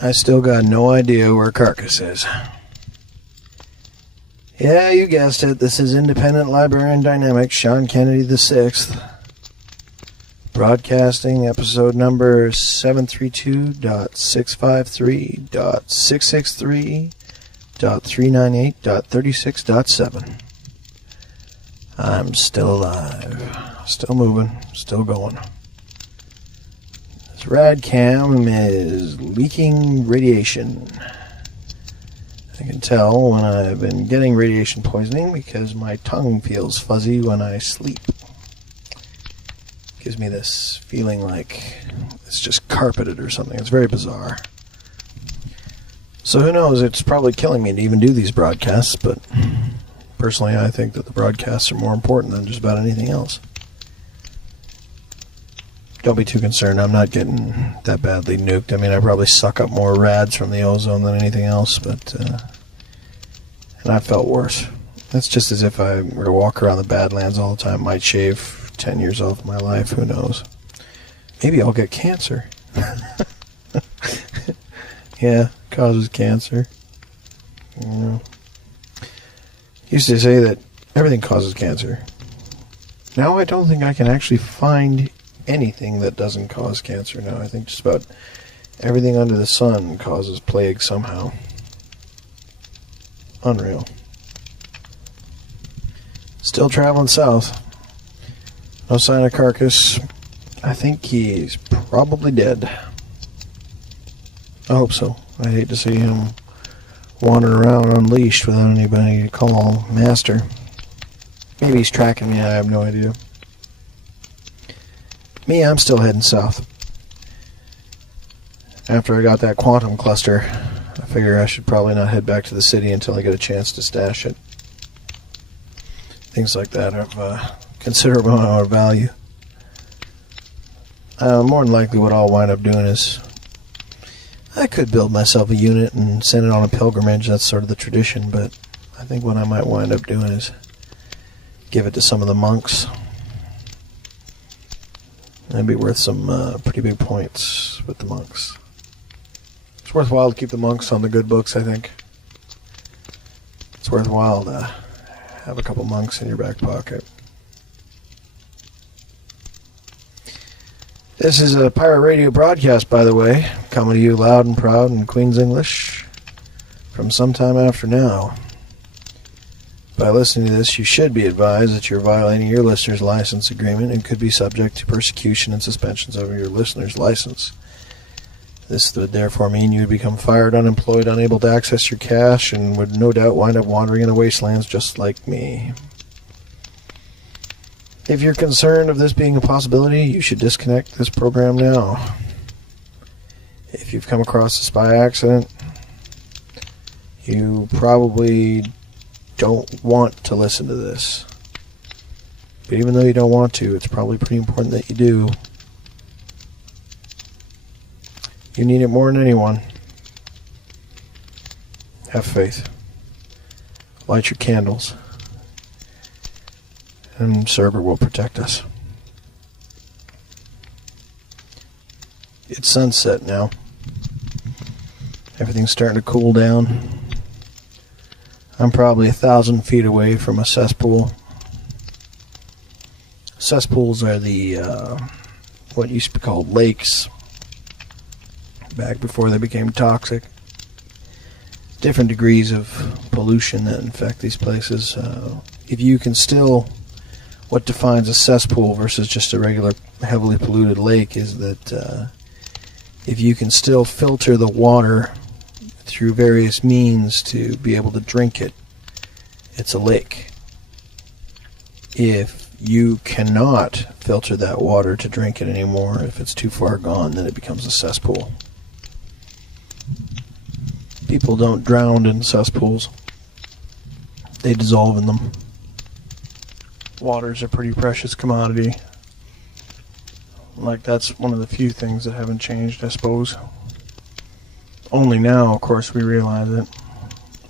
I still got no idea where Carcass is. Yeah, you guessed it. This is Independent Librarian Dynamics, Sean Kennedy VI. Broadcasting episode number 732.653.663.398.36.7. I'm still alive. Still moving. Still going. This RadCam is leaking radiation. I can tell when I've been getting radiation poisoning because my tongue feels fuzzy when I sleep. Gives me this feeling like it's just carpeted or something. It's very bizarre. So who knows, it's probably killing me to even do these broadcasts, but personally I think that the broadcasts are more important than just about anything else. Don't be too concerned, I'm not getting that badly nuked. I mean, I probably suck up more rads from the ozone than anything else, but and I felt worse. That's just as if I were to walk around the Badlands all the time, might shave 10 years off my life, who knows. Maybe I'll get cancer. Yeah, causes cancer. Used to say that everything causes cancer. Now I don't think I can actually find anything that doesn't cause cancer now. I think just about everything under the sun causes plague somehow. Unreal. Still traveling south. No sign of Carcass. I think he's probably dead. I hope so. I hate to see him wandering around unleashed without anybody to call master. Maybe he's tracking me, I have no idea. Me, I'm still heading south. After I got that quantum cluster, I figure I should probably not head back to the city until I get a chance to stash it. Things like that have considerable amount of value. More than likely what I'll wind up doing is I could build myself a unit and send it on a pilgrimage. That's sort of the tradition, but I think what I might wind up doing is give it to some of the monks. That'd be worth some pretty big points with the monks. It's worthwhile to keep the monks on the good books, I think. It's worthwhile to have a couple monks in your back pocket. This is a pirate radio broadcast, by the way, coming to you loud and proud in Queen's English from sometime after now. By listening to this, you should be advised that you're violating your listener's license agreement and could be subject to persecution and suspensions of your listener's license. This would therefore mean you would become fired, unemployed, unable to access your cash, and would no doubt wind up wandering in the wastelands just like me. If you're concerned of this being a possibility, you should disconnect this program now. If you've come across this by accident, you probably don't want to listen to this. But even though you don't want to, it's probably pretty important that you do. You need it more than anyone. Have faith. Light your candles. And Cerber will protect us. It's sunset now. Everything's starting to cool down. I'm probably 1,000 feet away from a cesspool. Cesspools are the what used to be called lakes back before they became toxic. Different degrees of pollution that infect these places. If you can still, what defines a cesspool versus just a regular heavily polluted lake is that if you can still filter the water through various means to be able to drink it, it's a lake. If you cannot filter that water to drink it anymore, if it's too far gone, then it becomes a cesspool. People don't drown in cesspools. They dissolve in them. Water's a pretty precious commodity. Like, that's one of the few things that haven't changed, I suppose. Only now, of course, we realize it.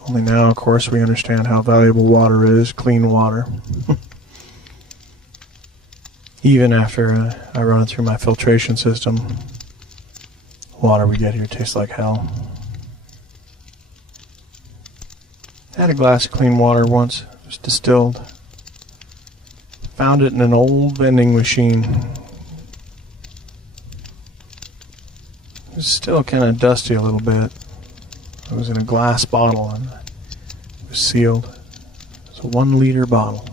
Only now, of course, we understand how valuable water is, clean water. Even after I run it through my filtration system, Water we get here tastes like hell. I had a glass of clean water once. It was distilled. Found it in an old vending machine. It was still kind of dusty a little bit. It was in a glass bottle and it was sealed. It was a 1 liter bottle.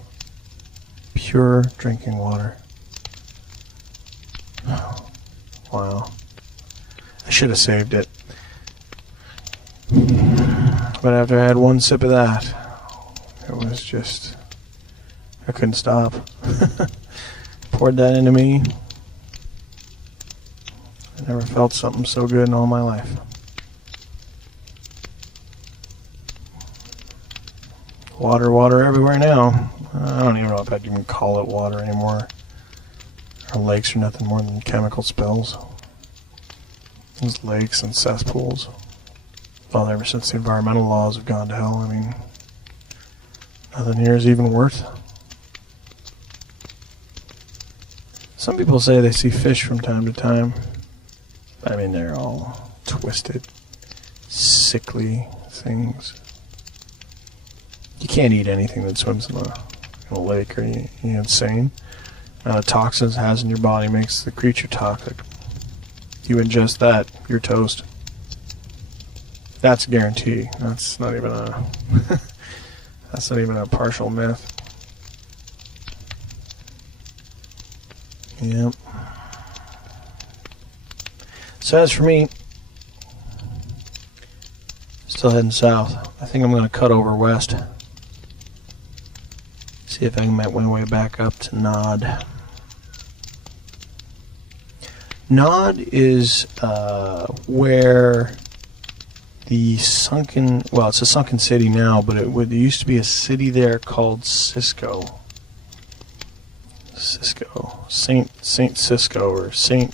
Pure drinking water. Oh, wow. I should have saved it. But after I had one sip of that, it was just, I couldn't stop. Poured that into me. I never felt something so good in all my life. Water everywhere now. I don't even know if I'd even call it water anymore. Our lakes are nothing more than chemical spills. Those lakes and cesspools. Well, ever since the environmental laws have gone to hell, I mean, nothing here is even worth. Some people say they see fish from time to time. I mean, they're all twisted, sickly things. You can't eat anything that swims in a lake. Are you insane? The toxins it has in your body makes the creature toxic. You ingest that, you're toast. That's a guarantee. That's not even a partial myth. Yep. So as for me, still heading south. I think I'm going to cut over west. See if I can make my way back up to Nod. Nod is where the sunken, well, it's a sunken city now, but there used to be a city there called Cisco. Saint Cisco, or Saint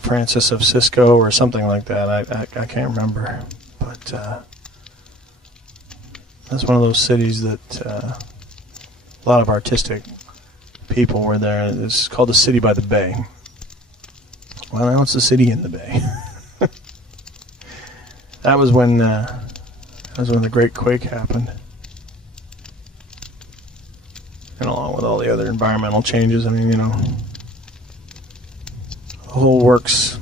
Francis of Cisco, or something like that. I can't remember, but that's one of those cities that a lot of artistic people were there. It's called the City by the Bay. Well, now it's the city in the bay. That was when the Great Quake happened, and along with all the other environmental changes. I mean, the whole works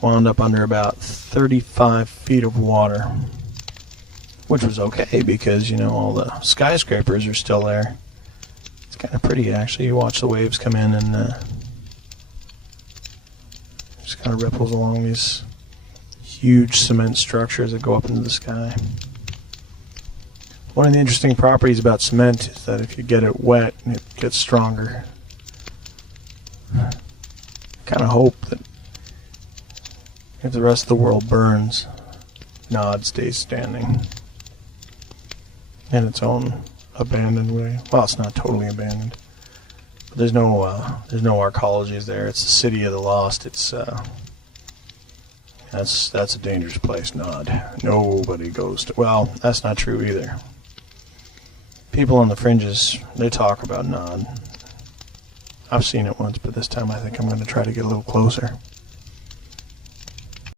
wound up under about 35 feet of water, which was okay because all the skyscrapers are still there. It's kind of pretty, actually. You watch the waves come in and just kind of ripples along these huge cement structures that go up into the sky. One of the interesting properties about cement is that if you get it wet, it gets stronger. I kind of hope that if the rest of the world burns, Nod stays standing in its own abandoned way. Well, it's not totally abandoned, but there's no arcologies there. It's the city of the lost. It's that's a dangerous place, Nod. Nobody goes to. Well, that's not true either. People on the fringes, they talk about Nod. I've seen it once, but this time I think I'm going to try to get a little closer.